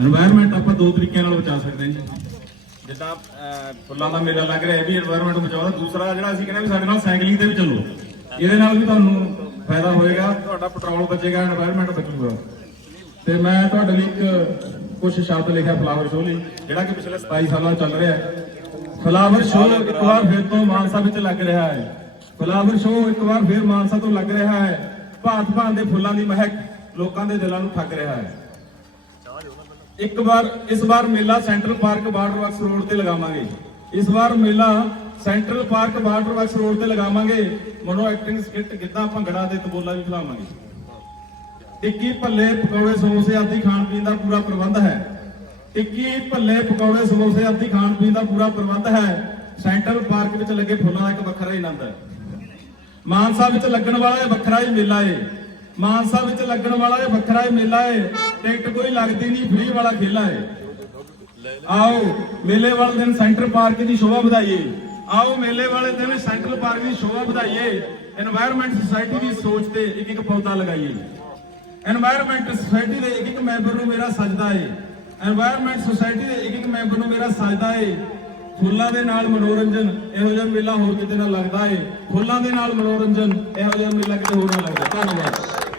Environment ਆਪਾਂ ਦੋ ਤਰੀਕਿਆਂ ਨਾਲ ਬਚਾ ਸਕਦੇ ਹਾਂ ਜੀ। ਜਿੱਦਾਂ ਫੁੱਲਾਂ ਦਾ ਮੇਲਾ ਲੱਗ ਰਿਹਾ, ਇਹ ਵੀ এনवायरमेंट ਬਚਾਉਂਦਾ ਦੂਸਰਾ ਜਿਹੜਾ ਅਸੀਂ ਕਹਿੰਦੇ ਵੀ ਸਾਡੇ ਨਾਲ ਸਾਈਕਲਿੰਗ ਤੇ ਵੀ ਚੱਲੋ। ਇਹਦੇ ਨਾਲ ਵੀ ਤੁਹਾਨੂੰ ਫਾਇਦਾ ਹੋਏਗਾ, ਤੁਹਾਡਾ ਪੈਟਰੋਲ ਬਚੇਗਾ এনवायरमेंट ਬਚੂਗਾ। ਤੇ ਮੈਂ ਤੁਹਾਡੇ ਲਈ ਇੱਕ ਕੁਝ ਸ਼ਬਦ ਲਿਖਿਆ ਫਲਾਵਰ ਸ਼ੋਅ ਲਈ, ਜਿਹੜਾ ਕਿ ਪਿਛਲੇ 27 ਸਾਲਾਂ ਚੱਲ ਰਿਹਾ ਹੈ। ਫਲਾਵਰ ਸ਼ੋਅ ਇੱਕ ਵਾਰ ਫਿਰ ਤੋਂ ਮਾਨਸਾ ਵਿੱਚ ਲੱਗ ਰਿਹਾ ਹੈ। ਫਲਾਵਰ ਸ਼ੋਅ ਇੱਕ ਵਾਰ ਫਿਰ ਮਾਨਸਾ ਤੋਂ ਲੱਗ ਰਿਹਾ ਹੈ। ਭਾਂਤ ਭਾਂਤ ਦੇ ਫੁੱਲਾਂ ਦੀ ਮਹਿਕ ਲੋਕਾਂ ਦੇ ਦਿਲਾਂ ਨੂੰ ਥੱਕ ਰਿਹਾ ਹੈ। ਇੱਕ ਵਾਰ, ਇਸ ਵਾਰ ਮੇਲਾ central park border works road ਤੇ ਲਗਾਵਾਂਗੇ। ਇਸ ਵਾਰ ਮੇਲਾ central park border works road ਤੇ ਲਗਾਵਾਂਗੇ। ਮਨੋ ਐਕਟਿੰਗ ਸਕਿੱਟ, ਗਿੱਧਾ, ਭੰਗੜਾ ਤੇ ਤਬੋਲਾ ਵੀ ਖਿਲਾਵਾਂਗੇ। ਟਿੱਕੀ, ਭੱਲੇ, ਪਕੌੜੇ, ਸਮੋਸੇ ਆਦਿ ਖਾਣ ਪੀਣ ਦਾ ਪੂਰਾ ਪ੍ਰਬੰਧ ਹੈ। ਟਿੱਕੀ, ਭੱਲੇ, ਪਕੌੜੇ, ਸਮੋਸੇ ਆਦਿ ਖਾਣ ਪੀਣ ਦਾ ਪੂਰਾ ਪ੍ਰਬੰਧ ਹੈ। ਸੈਂਟਰਲ ਪਾਰਕ ਵਿੱਚ ਲੱਗੇ ਫੁੱਲਾਂ ਦਾ ਇੱਕ ਵੱਖਰਾ ਹੀ ਆਨੰਦ ਹੈ। ਮਾਨਸਾ ਵਿੱਚ ਲੱਗਣ ਵਾਲਾ ਇਹ ਵੱਖਰਾ ਹੀ ਮੇਲਾ ਏ। ਮਾਨਸਾ ਵਿੱਚ ਲੱਗਣ ਵਾਲਾ ਇਹ ਵੱਖਰਾ ਹੀ ਮੇਲਾ ਏ। ਟਿਕਟ ਕੋਈ ਲੱਗਦੀ ਨਹੀਂ ਫ੍ਰੀ ਵਾਲਾ ਖੇਲਾ ਹੈ। ਆਓ, ਮੇਲੇ ਵਾਲੇ ਦਿਨ ਸੈਂਟਰ ਪਾਰਕ ਦੀ ਸ਼ੋਭਾ ਵਧਾਈਏ। ਆਓ, ਮੇਲੇ ਵਾਲੇ ਦਿਨ ਸੈਂਟਰ ਪਾਰਕ ਦੀ ਸ਼ੋਭਾ ਵਧਾਈਏ। এনवायरमेंट ਸੁਸਾਇਟੀ ਦੀ ਸੋਚ ਤੇ ਇੱਕ ਇੱਕ ਪੌਦਾ ਲਗਾਈਏ। এনवायरमेंट ਸੁਸਾਇਟੀ ਦੇ ਇੱਕ ਇੱਕ ਮੈਂਬਰ ਨੂੰ ਮੇਰਾ ਸਜਦਾ ਹੈ এনवायरमेंट ਸੁਸਾਇਟੀ ਦੇ ਇੱਕ ਇੱਕ ਮੈਂਬਰ ਨੂੰ ਮੇਰਾ ਸਜਦਾ ਹੈ ਫੁੱਲਾਂ ਦੇ ਨਾਲ ਮਨੋਰੰਜਨ, ਇਹੋ ਜਿਹਾ ਮੇਲਾ ਹੋਰ ਕਿਤੇ ਨਾ ਲੱਗਦਾ ਏ। ਫੁੱਲਾਂ ਦੇ ਨਾਲ ਮਨੋਰੰਜਨ, ਇਹੋ ਜਿਹਾ ਮੇਲਾ ਕਿਤੇ ਹੋਰ ਨਾ ਲੱਗਦਾ। ਧੰਨਵਾਦ।